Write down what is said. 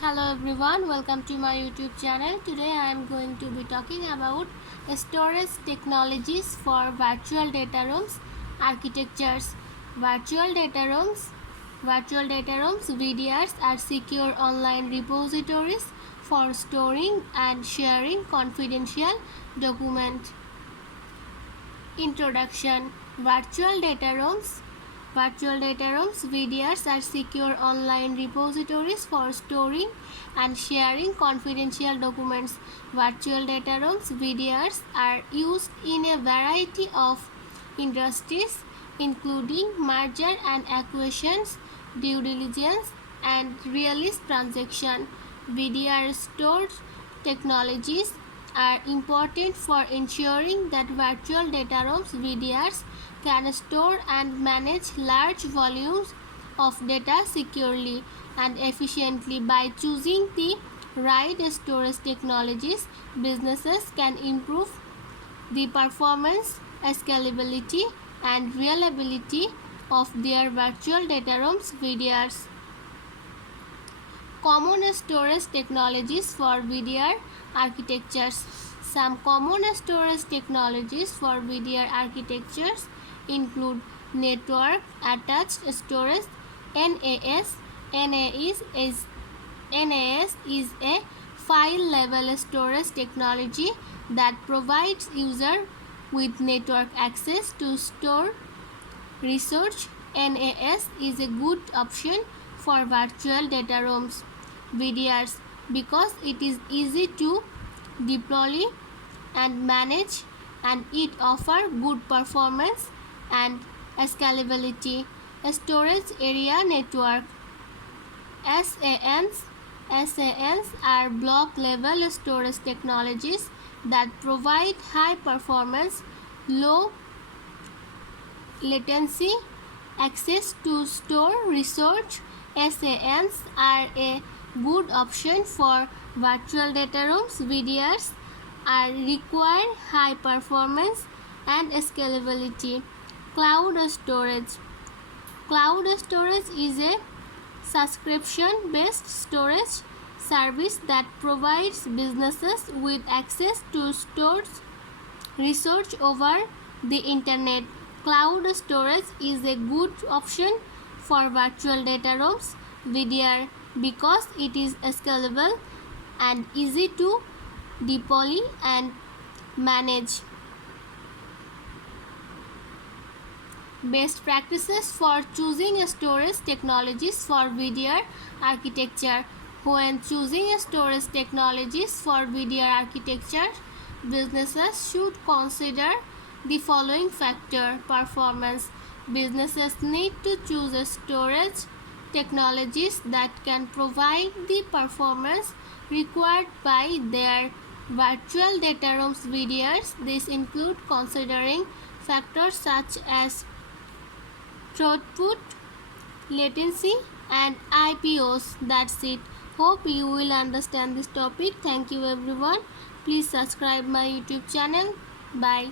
Hello everyone, welcome to my YouTube channel. Today I am going to be talking about storage technologies for virtual data rooms architectures. Virtual data rooms VDRs are secure online repositories for storing and sharing confidential documents. Introduction. Virtual data rooms VDRs are secure online repositories for storing and sharing confidential documents. Virtual data rooms VDRs are used in a variety of industries including merger and acquisitions, due diligence, and real estate transaction. VDR storage technologies are important for ensuring that virtual data rooms VDRs can store and manage large volumes of data securely and efficiently. By choosing the right storage technologies, businesses can improve the performance, scalability, and reliability of their virtual data rooms VDRs. Common storage technologies for VDR architectures. Some common storage technologies for VDR architectures include network attached storage NAS. NAS is a file level storage technology that provides user with network access to store research. NAS is a good option for virtual data rooms VDRs because it is easy to deploy and manage, and it offers good performance and scalability. Storage area network SANs are block level storage technologies that provide high performance, low latency access to store research. SANs are a good option for virtual data rooms. VDRs are require high performance and scalability. Cloud storage. Cloud storage is a subscription-based storage service that provides businesses with access to stored research over the internet. Cloud storage is a good option for virtual data rooms VDR because it is scalable and easy to deploy and manage. Best practices for choosing storage technologies for VDR architecture. When choosing storage technologies for VDR architecture, businesses should consider the following factor: performance. Businesses need to choose storage technologies that can provide the performance required by their virtual data rooms VDRs. This includes considering factors such as throughput, latency, and IPOs. That's it. Hope you will understand this topic. Thank you everyone. Please subscribe my YouTube channel. Bye.